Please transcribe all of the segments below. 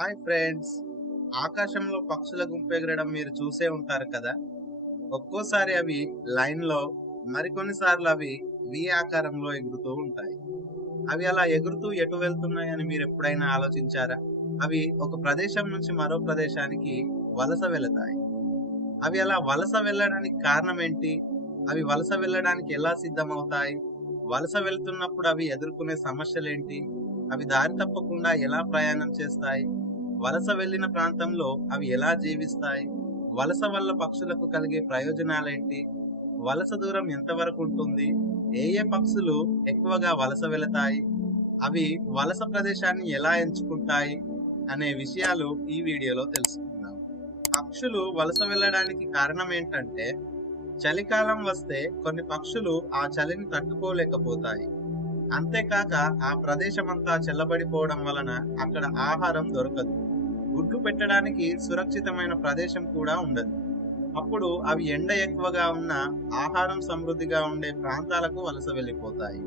Hi friends. ఆకాశంలో పక్షుల గుంపు ఎగరడం మీరు చూసే ఉంటారు కదా? ఒక్కోసారి అవి లైన్లో మరికొన్నిసార్లు అవి వి ఆకారంలో ఎగురుతూ ఉంటాయి. అవి అలా ఎగురుతూ ఎటు వెళ్తున్నాయని మీరు ఎప్పుడైనా ఆలోచించారా? అవి ఒక ప్రదేశం నుంచి మరో ప్రదేశానికి వలస వెళతాయి. అవి అలా వలస వెళ్ళడానికి కారణం ఏంటి? అవి వలస వెళ్ళడానికి ఎలా సిద్ధమవుతాయి? వలస వెళ్తున్నప్పుడు అవి ఎదుర్కొనే సమస్యలేంటి? అవి దారి తప్పకుండా ఎలా ప్రయాణం చేస్తాయి? వలస వెళ్ళిన ప్రాంతంలో అవి ఎలా జీవిస్తాయి? వలస వల్ల పక్షులకు కలిగే ప్రయోజనాలేంటి? వలస దూరం ఎంతవరకు ఉంటుంది? ఏ ఏ పక్షులు ఎక్కువగా వలస వెళతాయి? అవి వలస ప్రదేశాన్ని ఎలా ఎంచుకుంటాయి? అనే విషయాలు ఈ వీడియోలో తెలుసుకుందాం. పక్షులు వలస వెళ్ళడానికి కారణం ఏంటంటే చలికాలం వస్తే కొన్ని పక్షులు ఆ చలిని తట్టుకోలేకపోతాయి. అంతేకాక ఆ ప్రదేశం అంతా చల్లబడిపోవడం వలన అక్కడ ఆహారం దొరకదు. గుడ్లు పెట్టడానికి సురక్షితమైన ప్రదేశం కూడా ఉండదు. అప్పుడు అవి ఎండ ఎక్కువగా ఉన్న ఆహారం సమృద్ధిగా ఉండే ప్రాంతాలకు వలస వెళ్ళిపోతాయి.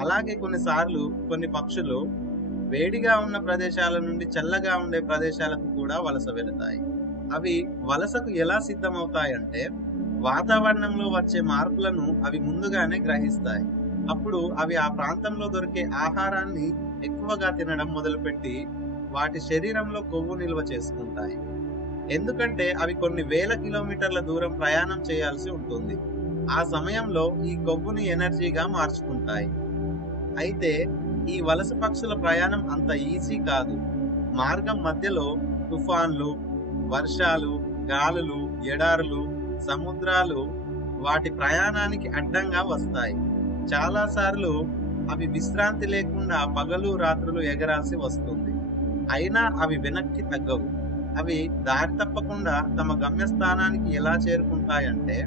అలాగే కొన్నిసార్లు కొన్ని పక్షులు వేడిగా ఉన్న ప్రదేశాల నుండి చల్లగా ఉండే ప్రదేశాలకు కూడా వలస వెళతాయి. అవి వలసకు ఎలా సిద్ధమవుతాయంటే వాతావరణంలో వచ్చే మార్పులను అవి ముందుగానే గ్రహిస్తాయి. అప్పుడు అవి ఆ ప్రాంతంలో దొరికే ఆహారాన్ని ఎక్కువగా తినడం మొదలుపెట్టి వాటి శరీరంలో కొవ్వు నిల్వ చేసుకుంటాయి. ఎందుకంటే అవి కొన్ని వేల కిలోమీటర్ల దూరం ప్రయాణం చేయాల్సి ఉంటుంది. ఆ సమయంలో ఈ కొవ్వుని ఎనర్జీగా మార్చుకుంటాయి. అయితే ఈ వలస పక్షుల ప్రయాణం అంత ఈజీ కాదు. మార్గం మధ్యలో తుఫాన్లు వర్షాలు గాలులు ఎడారులు సముద్రాలు వాటి ప్రయాణానికి అడ్డంగా వస్తాయి. చాలా సార్లు అవి విశ్రాంతి లేకుండా పగలు రాత్రులు ఎగరాల్సి వస్తుంది. అయినా అవి వెనక్కి తగ్గవు. అవి దారి తప్పకుండా తమ గమ్యస్థానానికి ఎలా చేరుకుంటాయంటే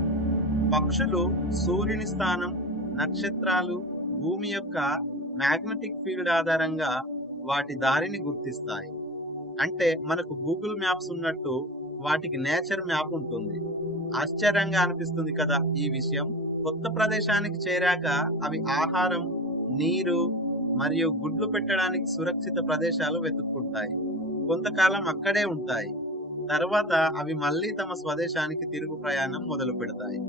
పక్షులు సూర్యుని స్థానం నక్షత్రాలు భూమి యొక్క మ్యాగ్నెటిక్ ఫీల్డ్ ఆధారంగా వాటి దారిని గుర్తిస్తాయి. అంటే మనకు గూగుల్ మ్యాప్స్ ఉన్నట్టు వాటికి నేచర్ మ్యాప్ ఉంటుంది. ఆశ్చర్యంగా అనిపిస్తుంది కదా ఈ విషయం. కొత్త ప్రదేశానికి చేరాక అవి ఆహారం నీరు మరియు గుడ్లు పెట్టడానికి సురక్షిత ప్రదేశాలు వెతుక్కుంటాయి. కొంతకాలం అక్కడే ఉంటాయి. తర్వాత అవి మళ్ళీ తమ స్వదేశానికి తిరుగు ప్రయాణం మొదలు పెడతాయి.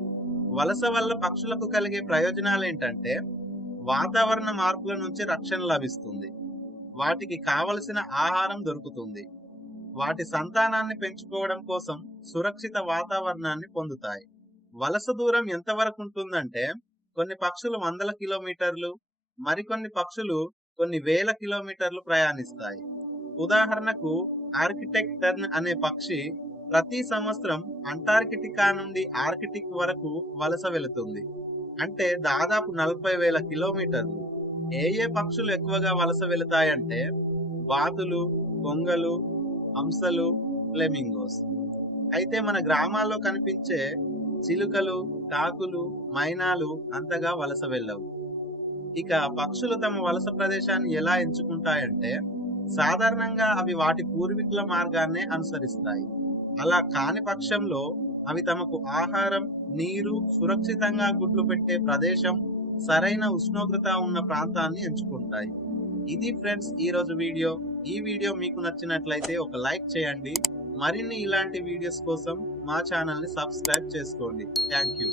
వలస వల్ల పక్షులకు కలిగే ప్రయోజనాలు ఏంటంటే వాతావరణ మార్పుల నుంచి రక్షణ లభిస్తుంది. వాటికి కావలసిన ఆహారం దొరుకుతుంది. వాటి సంతానాన్ని పెంచుకోవడం కోసం సురక్షిత వాతావరణాన్ని పొందుతాయి. వలస దూరం ఎంతవరకు ఉంటుందంటే కొన్ని పక్షులు వందల కిలోమీటర్లు మరికొన్ని పక్షులు కొన్ని వేల కిలోమీటర్లు ప్రయాణిస్తాయి. ఉదాహరణకు ఆర్కిటెక్ టర్న్ అనే పక్షి ప్రతి సంవత్సరం అంటార్కిటికా నుండి ఆర్కిటిక్ వరకు వలస వెళుతుంది. అంటే దాదాపు నలభై వేల కిలోమీటర్లు. ఏ ఏ పక్షులు ఎక్కువగా వలస వెళతాయంటే బాతులు కొంగలు హంసలు ఫ్లెమింగోస్. అయితే మన గ్రామాల్లో కనిపించే చిలుకలు కాకులు మైనాలు అంతగా వలస వెళ్ళవు. ఇక పక్షులు తమ వలస ప్రదేశాన్ని ఎలా ఎంచుకుంటాయంటే సాధారణంగా అవి వాటి పూర్వీకుల మార్గాన్నే అనుసరిస్తాయి. అలా కాని పక్షంలో అవి తమకు ఆహారం నీరు సురక్షితంగా గుడ్లు పెట్టే ప్రదేశం సరైన ఉష్ణోగ్రత ఉన్న ప్రాంతాన్ని ఎంచుకుంటాయి. ఇది ఫ్రెండ్స్ ఈరోజు వీడియో. ఈ వీడియో మీకు నచ్చినట్లయితే ఒక లైక్ చేయండి. మరిన్ని ఇలాంటి వీడియోస్ కోసం మా ఛానల్ని సబ్స్క్రైబ్ చేసుకోండి. Thank you